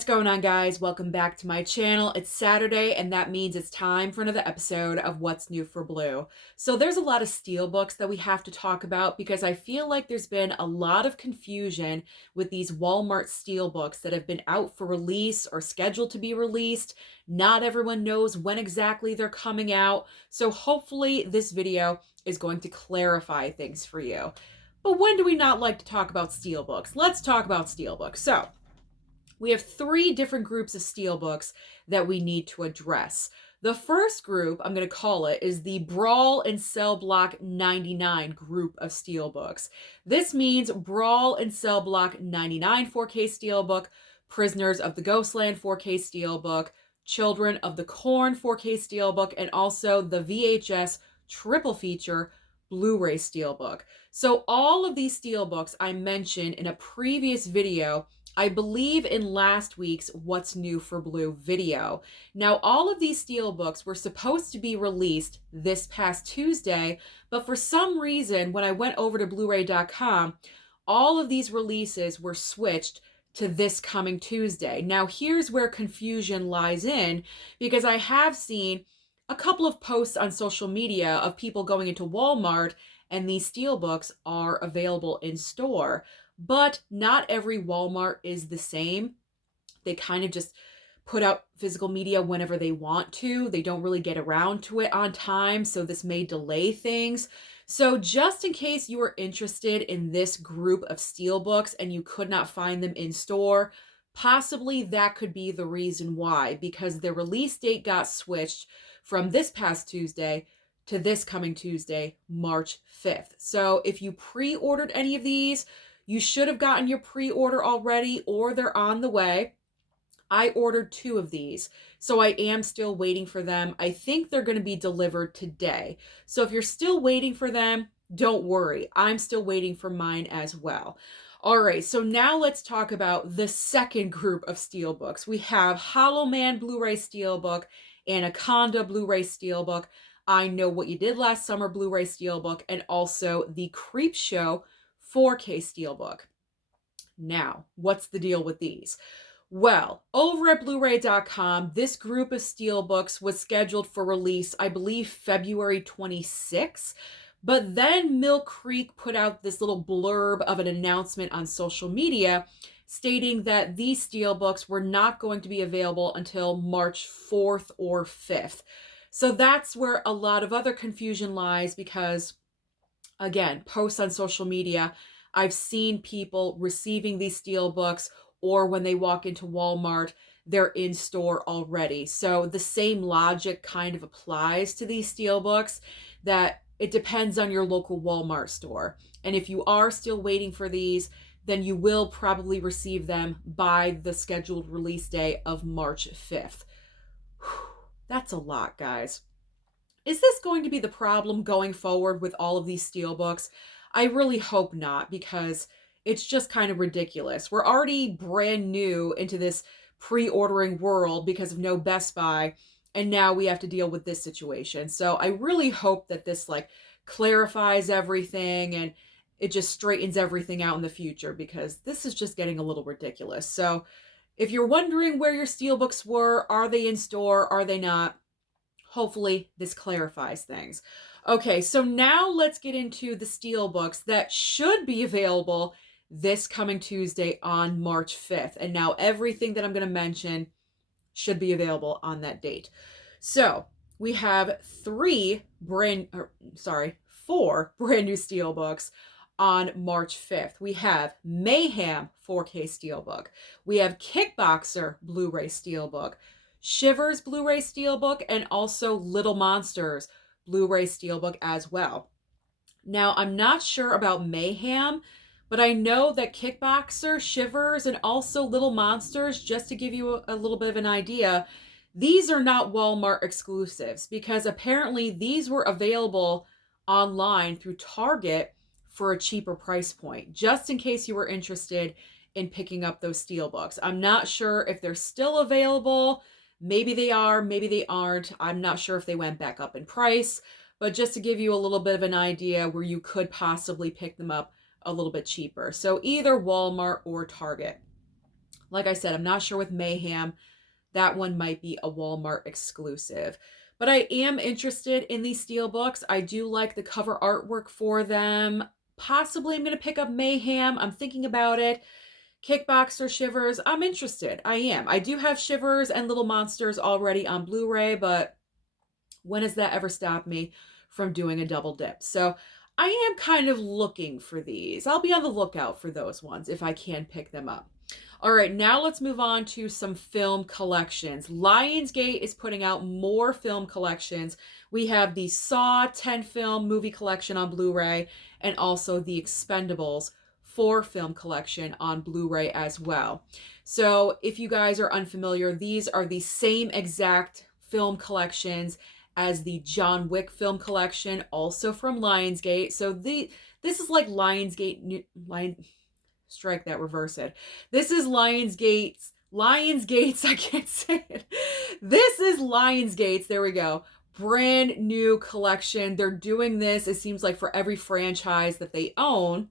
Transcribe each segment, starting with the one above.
What's going on, guys? Welcome back to my channel. It's Saturday, and that means it's time for another episode of What's New for Blue. So there's a lot of steelbooks that we have to talk about because I feel like there's been a lot of confusion with these Walmart steelbooks that have been out for release or scheduled to be released. Not everyone knows when exactly they're coming out. So hopefully this video is going to clarify things for you. But when do we not like to talk about steelbooks? Let's talk about steelbooks. So we have three different groups of steelbooks that we need to address. The first group, I'm going to call it, is the Brawl and Cell Block 99 group of steelbooks. This means Brawl and Cell Block 99 4K steelbook, Prisoners of the Ghostland 4K steelbook, Children of the Corn 4K steelbook, and also the VHS triple feature Blu-ray steelbook. So all of these steelbooks I mentioned in a previous video, I believe in last week's What's New for Blue video. Now, all of these steelbooks were supposed to be released this past Tuesday, but for some reason, when I went over to blu-ray.com, all of these releases were switched to this coming Tuesday. Now, here's where confusion lies in, because I have seen a couple of posts on social media of people going into Walmart and these steelbooks are available in store. But not every Walmart is the same. They kind of just put out physical media whenever they want to. They don't really get around to it on time, so this may delay things. So just in case you are interested in this group of steelbooks and you could not find them in store, possibly that could be the reason why, because the release date got switched from this past Tuesday to this coming Tuesday, March 5th. So if you pre-ordered any of these, you should have gotten your pre-order already, or they're on the way. I ordered 2 of these, so I am still waiting for them. I think they're going to be delivered today. So if you're still waiting for them, don't worry. I'm still waiting for mine as well. All right, so now let's talk about the second group of steelbooks. We have Hollow Man Blu-ray steelbook, Anaconda Blu-ray steelbook, I Know What You Did Last Summer Blu-ray steelbook, and also the Creepshow 4K steelbook. Now, what's the deal with these? Well, over at blu-ray.com, this group of steelbooks was scheduled for release, I believe, February 26th. But then Mill Creek put out this little blurb of an announcement on social media stating that these steelbooks were not going to be available until March 4th or 5th. So that's where a lot of other confusion lies because, again, posts on social media, I've seen people receiving these steelbooks, or when they walk into Walmart, they're in store already. So the same logic kind of applies to these steelbooks, that it depends on your local Walmart store. And if you are still waiting for these, then you will probably receive them by the scheduled release day of March 5th. That's a lot, guys. Is this going to be the problem going forward with all of these steelbooks? I really hope not, because it's just kind of ridiculous. We're already brand new into this pre-ordering world because of no Best Buy, and now we have to deal with this situation. So I really hope that this clarifies everything and it just straightens everything out in the future, because this is just getting a little ridiculous. So if you're wondering where your steelbooks were, are they in store, are they not? Hopefully this clarifies things. Okay, so now let's get into the steelbooks that should be available this coming Tuesday on March 5th. And now everything that I'm going to mention should be available on that date. So we have 4 brand new steelbooks on March 5th. We have Mayhem 4K steelbook. We have Kickboxer Blu-ray steelbook, Shivers Blu-ray steelbook, and also Little Monsters Blu-ray steelbook as well. Now, I'm not sure about Mayhem, but I know that Kickboxer, Shivers, and also Little Monsters, just to give you a little bit of an idea, these are not Walmart exclusives, because apparently these were available online through Target for a cheaper price point, just in case you were interested in picking up those steelbooks. I'm not sure if they're still available. Maybe they are, maybe they aren't. I'm not sure if they went back up in price, but just to give you a little bit of an idea where you could possibly pick them up a little bit cheaper. So either Walmart or Target. Like I said, I'm not sure with Mayhem. That one might be a Walmart exclusive. But I am interested in these steelbooks. I do like the cover artwork for them. Possibly I'm going to pick up Mayhem. I'm thinking about it. Kickboxer, Shivers, I'm interested. I am. I do have Shivers and Little Monsters already on Blu-ray, but when has that ever stopped me from doing a double dip? So I am kind of looking for these. I'll be on the lookout for those ones if I can pick them up. All right, now let's move on to some film collections. Lionsgate is putting out more film collections. We have the Saw 10 film movie collection on Blu-ray and also the Expendables 4 film collection on Blu-ray as well. So if you guys are unfamiliar, these are the same exact film collections as the John Wick film collection, also from Lionsgate. So this is like strike that, reverse it. This is Lionsgate's, I can't say it. This is Lionsgate's, there we go, brand new collection. They're doing this, it seems like, for every franchise that they own.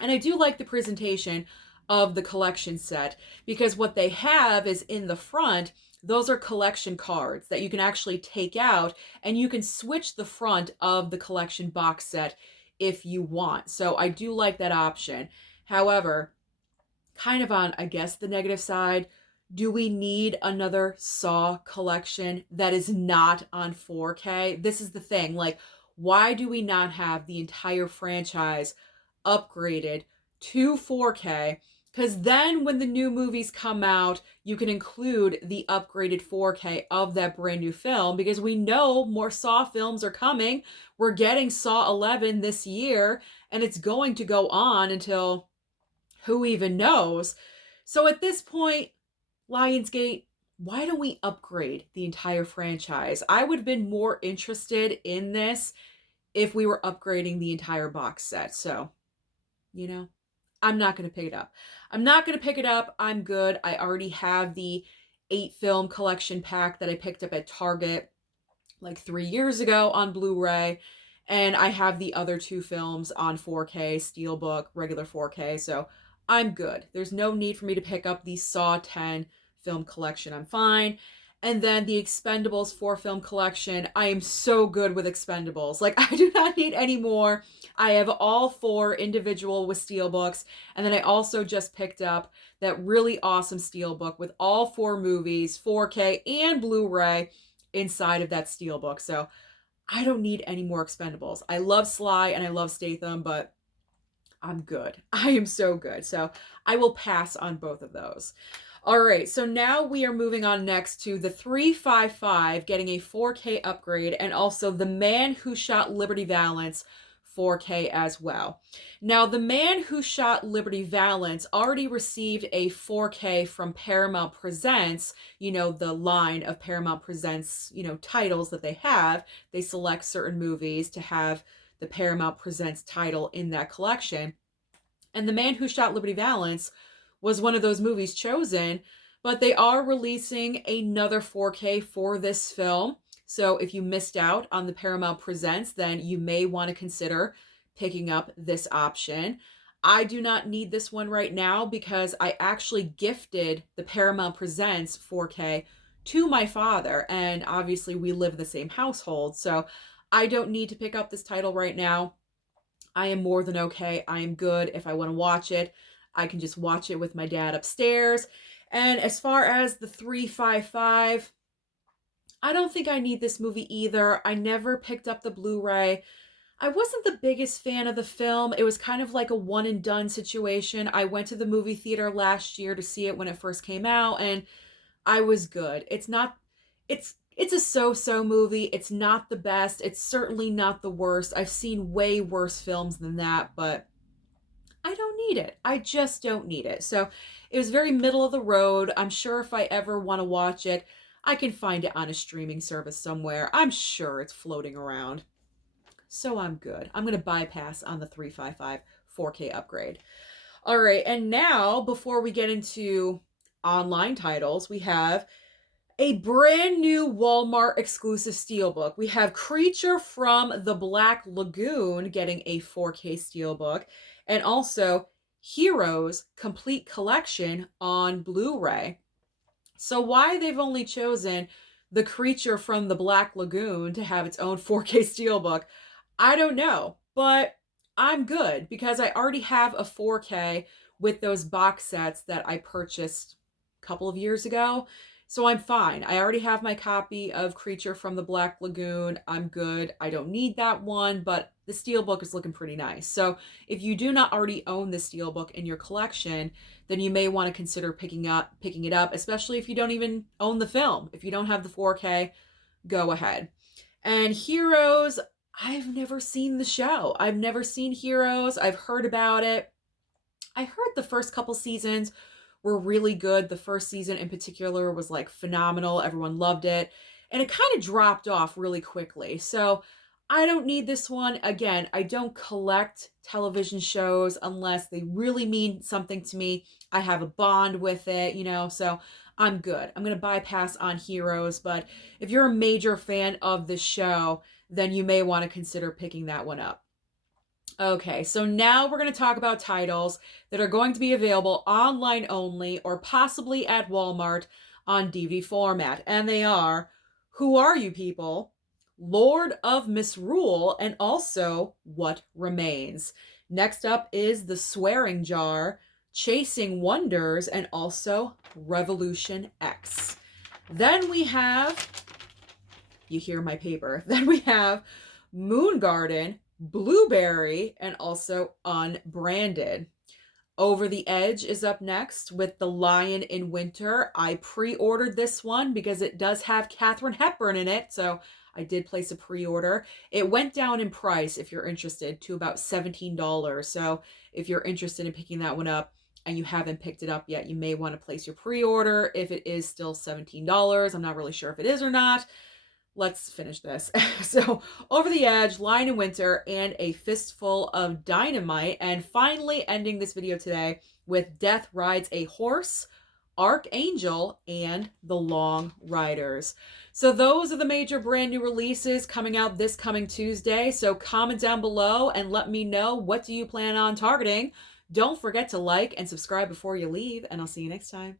And I do like the presentation of the collection set, because what they have is in the front, those are collection cards that you can actually take out, and you can switch the front of the collection box set if you want. So I do like that option. However, kind of on, I guess, the negative side, do we need another Saw collection that is not on 4K? This is the thing. Like, why do we not have the entire franchise upgraded to 4K? Because then when the new movies come out, you can include the upgraded 4K of that brand new film, because we know more Saw films are coming. We're getting Saw 11 this year, and it's going to go on until who even knows. So at this point, Lionsgate, why don't we upgrade the entire franchise? I would have been more interested in this if we were upgrading the entire box set. So, you know, I'm not going to pick it up. I'm good. I already have the 8 film collection pack that I picked up at Target like 3 years ago on Blu-ray. And I have the other 2 films on 4K, Steelbook, regular 4K. So I'm good. There's no need for me to pick up the Saw 10 film collection. I'm fine. And then the Expendables 4 film collection. I am so good with Expendables. Like, I do not need any more. I have all 4 individual with steelbooks. And then I also just picked up that really awesome steelbook with all 4 movies, 4K and Blu-ray inside of that steelbook. So I don't need any more Expendables. I love Sly and I love Statham, but I'm good. I am so good. So I will pass on both of those. All right, so now we are moving on next to the 355 getting a 4K upgrade, and also The Man Who Shot Liberty Valance 4K as well. Now, The Man Who Shot Liberty Valance already received a 4K from Paramount Presents, you know, the line of Paramount Presents, you know, titles that they have. They select certain movies to have the Paramount Presents title in that collection. And The Man Who Shot Liberty Valance was one of those movies chosen, but they are releasing another 4K for this film. So if you missed out on the Paramount Presents, then you may want to consider picking up this option. I do not need this one right now because I actually gifted the Paramount Presents 4K to my father, and obviously we live in the same household, so I don't need to pick up this title right now. I am more than okay. I am good. If I want to watch it, I can just watch it with my dad upstairs. And as far as the 355, I don't think I need this movie either. I never picked up the Blu-ray. I wasn't the biggest fan of the film. It was kind of like a one and done situation. I went to the movie theater last year to see it when it first came out, and I was good. It's a so-so movie. It's not the best. It's certainly not the worst. I've seen way worse films than that, but I don't need it. I just don't need it. So it was very middle of the road. I'm sure if I ever want to watch it, I can find it on a streaming service somewhere. I'm sure it's floating around. So I'm good. I'm going to bypass on the 355 4K upgrade. All right, and now, before we get into online titles, we have a brand new Walmart exclusive steelbook. We have Creature from the Black Lagoon getting a 4K steelbook, and also Heroes Complete Collection on Blu-ray. So why they've only chosen the creature from the Black Lagoon to have its own 4K steelbook, I don't know, but I'm good because I already have a 4K with those box sets that I purchased a couple of years ago. So I'm fine. I already have my copy of Creature from the Black Lagoon. I'm good. I don't need that one, but the steelbook is looking pretty nice. So if you do not already own the steelbook in your collection, then you may want to consider picking it up, especially if you don't even own the film. If you don't have the 4K, go ahead. And Heroes, I've never seen the show. I've never seen Heroes. I've heard about it. I heard the first couple seasons were really good. The first season in particular was like phenomenal. Everyone loved it. And it kind of dropped off really quickly. So I don't need this one. Again, I don't collect television shows unless they really mean something to me. I have a bond with it, so I'm good. I'm going to bypass on Heroes, but if you're a major fan of the show, then you may want to consider picking that one up. Okay, so now we're going to talk about titles that are going to be available online only or possibly at Walmart on DVD format. And they are Who Are You People?, Lord of Misrule, and also What Remains. Next up is The Swearing Jar, Chasing Wonders, and also Revolution X. Then we have, you hear my paper, then we have Moon Garden, Blueberry, and also Unbranded. Over the Edge is up next with The Lion in Winter. I pre-ordered this one because it does have Katharine Hepburn in it, so I did place a pre-order. It went down in price, if you're interested, to about $17. So if you're interested in picking that one up and you haven't picked it up yet, you may want to place your pre-order if it is still $17. I'm not really sure if it is or not. Let's finish this. So, Over the Edge, Lion in Winter, and A Fistful of Dynamite. And finally ending this video today with Death Rides a Horse, Archangel, and The Long Riders. So those are the major brand new releases coming out this coming Tuesday. So comment down below and let me know, what do you plan on targeting? Don't forget to like and subscribe before you leave, and I'll see you next time.